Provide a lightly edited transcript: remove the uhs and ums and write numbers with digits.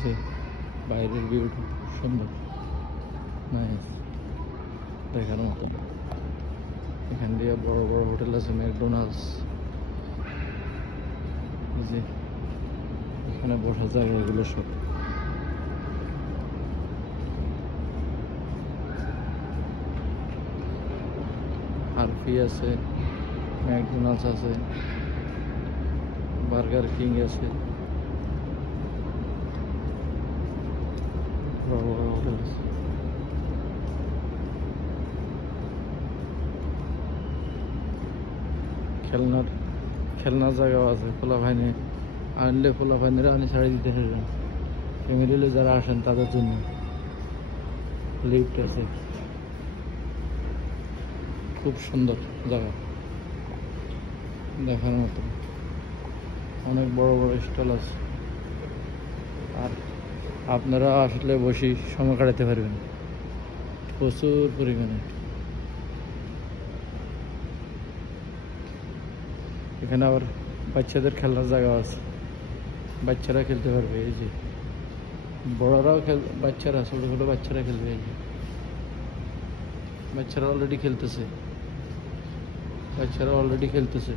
যে বাইরের ভিউটা খুব সুন্দর, নাইস, দেখার মতো। এখান দিয়ে বড় বড় হোটেল আছে, ম্যাকডোনাল্ডস। যে এখানে বসার জায়গাগুলো সব। হারফি আছে, ম্যাকডোনাল্ডস আছে, বার্গার কিং আছে, বড় বড় হোটেল আছে। খেলনার জায়গাও আছে। পোলাপাইনে আনলে পোলাপাইনেরা আনি ছাড়ি দিতে পারবেন। ফ্যামিলি যারা আসেন তাদের জন্য লিফট আছে। খুব সুন্দর জায়গা, দেখার মতো। অনেক বড় বড় স্টল আছে, আর আপনারা আসলে বসে সময় কাটাতে পারবেন প্রচুর পরিমাণে। এখানে আবার বাচ্চাদের খেলার জায়গা আছে, বাচ্চারা খেলতে পারবে। এই যে বড়রাও বাচ্চারা, ছোটো ছোটো বাচ্চারা খেলবে। এই যে বাচ্চারা অলরেডি খেলতেছে।